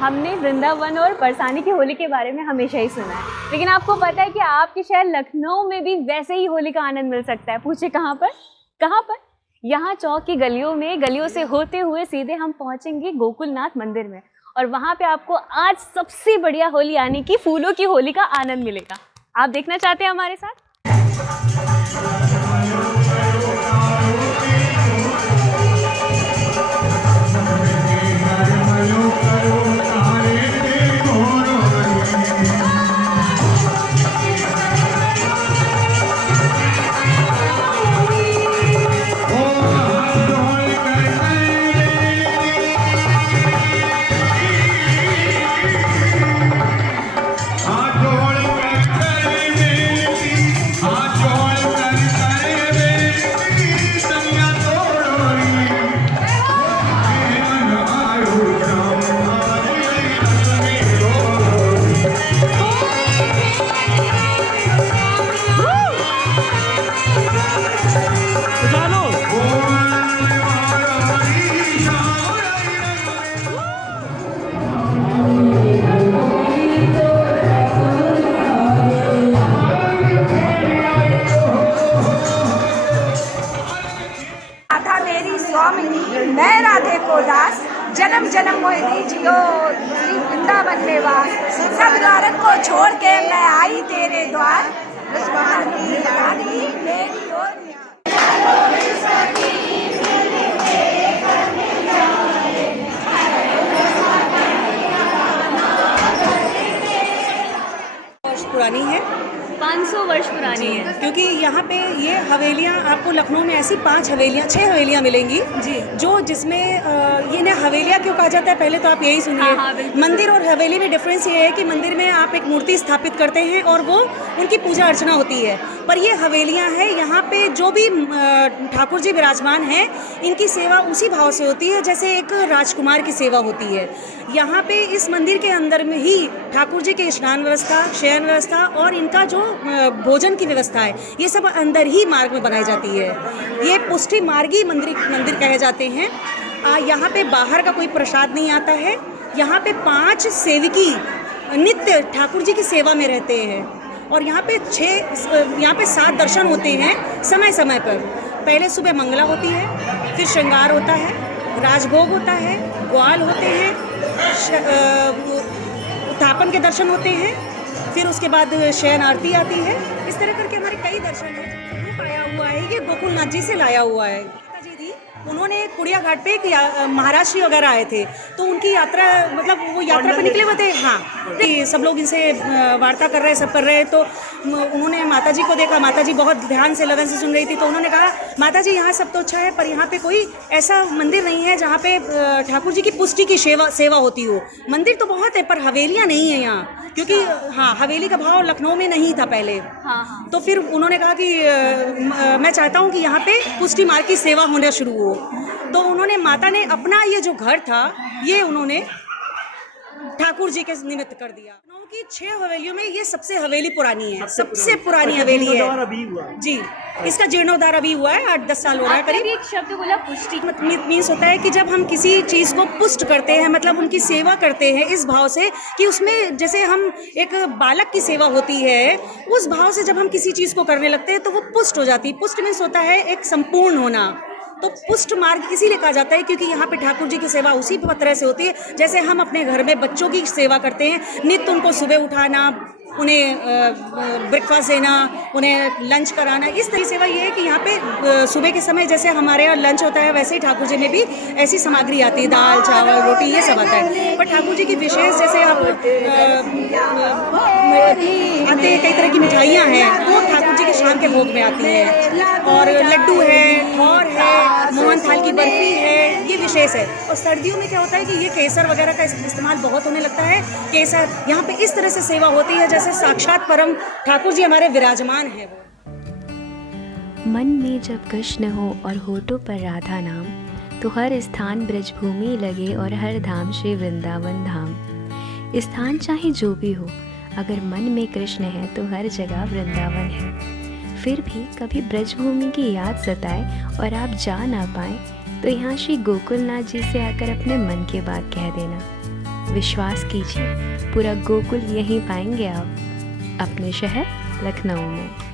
हमने वृंदावन और बरसाने की होली के बारे में हमेशा ही सुना है, लेकिन आपको पता है कि आपके शहर लखनऊ में भी वैसे ही होली का आनंद मिल सकता है? पूछे कहाँ पर? कहाँ पर? यहाँ चौक की गलियों में, गलियों से होते हुए सीधे हम पहुंचेंगे गोकुलनाथ मंदिर में, और वहाँ पे आपको आज सबसे बढ़िया होली यानी कि फूलों की होली का आनंद मिलेगा। आप देखना चाहते हैं हमारे साथ? मैं राधे को दास, जन्म जन्म मोहिनी जियो वृंदावन में वास। सब द्वारन को छोड़ के मैं आई तेरे द्वार, रानी मेरी ओर पुरानी है, 500 वर्ष पुरानी है, क्योंकि यहाँ पे ये हवेलियाँ आपको लखनऊ में ऐसी 6 हवेलियाँ मिलेंगी जी, जो जिसमें ये ना हवेलियाँ क्यों कहा जाता है, पहले तो आप यही सुनिए। हाँ, मंदिर और हवेली में डिफरेंस ये है कि मंदिर में आप एक मूर्ति स्थापित करते हैं और वो उनकी पूजा अर्चना होती है, पर ये हवेलियाँ हैं, यहाँ पे जो भी ठाकुर जी विराजमान हैं इनकी सेवा उसी भाव से होती है जैसे एक राजकुमार की सेवा होती है। यहाँ पे इस मंदिर के अंदर में ही ठाकुर जी की स्नान व्यवस्था, शयन व्यवस्था और इनका जो भोजन की व्यवस्था है, ये सब अंदर ही मार्ग में बनाई जाती है। ये पुष्टि मार्गी मंदिर कहे जाते हैं। यहाँ पे बाहर का कोई प्रसाद नहीं आता है। यहाँ पे 5 सेवकी नित्य ठाकुर जी की सेवा में रहते हैं और यहाँ पे 7 दर्शन होते हैं समय समय पर। पहले सुबह मंगला होती है, फिर श्रृंगार होता है, राजभोग होता है, ग्वाल होते हैं, उत्थापन के दर्शन होते हैं, फिर उसके बाद शयन आरती आती है। इस तरह करके हमारे कई दर्शन हैं। रूप आया हुआ है, ये गोकुलनाथ जी से लाया हुआ है। माता जी थी, उन्होंने कुड़िया घाट पे महाराज श्री वगैरह आए थे, तो उनकी यात्रा मतलब वो यात्रा पर निकले हुए थे। हाँ, सब लोग इनसे वार्ता कर रहे, सब कर रहे, तो उन्होंने माता जी को देखा। माता जी बहुत ध्यान से, लगन से सुन रही थी, तो उन्होंने कहा, माता जी यहाँ सब तो अच्छा है, पर यहाँ पे कोई ऐसा मंदिर नहीं है जहाँ पे ठाकुर जी की पुष्टि की सेवा होती हो। मंदिर तो बहुत है, पर हवेलियाँ नहीं है यहाँ, क्योंकि हाँ, हवेली का भाव लखनऊ में नहीं था पहले। हाँ। तो फिर उन्होंने कहा कि मैं चाहता हूँ कि यहाँ पे पुष्टि मार्ग की सेवा होना शुरू हो। तो उन्होंने, माता ने अपना ये जो घर था, ये उन्होंने ठाकुर जी के निमित्त कर दिया। लखनऊ की 6 हवेलियों में ये सबसे हवेली पुरानी है, सबसे पुरानी हवेली है जी। इसका जीर्णोद्धार अभी हुआ है, 8-10 साल हो रहा है करीब। एक शब्द बोला पुष्टि, मीन्स होता है कि जब हम किसी चीज़ को पुष्ट करते हैं, मतलब उनकी सेवा करते हैं इस भाव से कि उसमें जैसे हम एक बालक की सेवा होती है, उस भाव से जब हम किसी चीज़ को करने लगते हैं तो वो पुष्ट हो जाती है। पुष्ट मीन्स होता है एक संपूर्ण होना। तो पुष्ट मार्ग इसीलिए कहा जाता है क्योंकि यहाँ पे ठाकुर जी की सेवा उसी तरह से होती है जैसे हम अपने घर में बच्चों की सेवा करते हैं। नित्य उनको सुबह उठाना, उन्हें ब्रेकफास्ट देना, उन्हें लंच कराना, इस तरह की सेवा ये है कि यहाँ पे सुबह के समय जैसे हमारे यहाँ लंच होता है, वैसे ही ठाकुर जी में भी ऐसी सामग्री आती है, दाल चावल रोटी ये सब आता है। पर ठाकुर जी की विशेष, जैसे आप आते हैं, कई तरह की मिठाइयाँ हैं, वो ठाकुर जी के शाम के भोग में आती हैं, और लड्डू है, ठौर है, मोहन थाल की बर्फी है, ये विशेष है। और सर्दियों में क्या होता है कि ये केसर वगैरह का इस्तेमाल बहुत होने लगता है। केसर यहाँ पे इस तरह से सेवा होती है जैसे साक्षात परम ठाकुर जी हमारे विराजमान है। वो मन में जब कृष्ण हो और होठों पर राधा नाम, तो हर स्थान ब्रजभूमि लगे और हर धाम श्री वृंदावन धाम। स्थान चाहे जो भी हो, अगर मन में कृष्ण है तो हर जगह वृंदावन है। फिर भी कभी ब्रजभूमि की याद सताए और आप जा ना पाए, तो यहाँ श्री गोकुलनाथ जी से आकर अपने मन की बात कह देना। विश्वास कीजिए, पूरा गोकुल यहीं पाएंगे आप, अपने शहर लखनऊ में।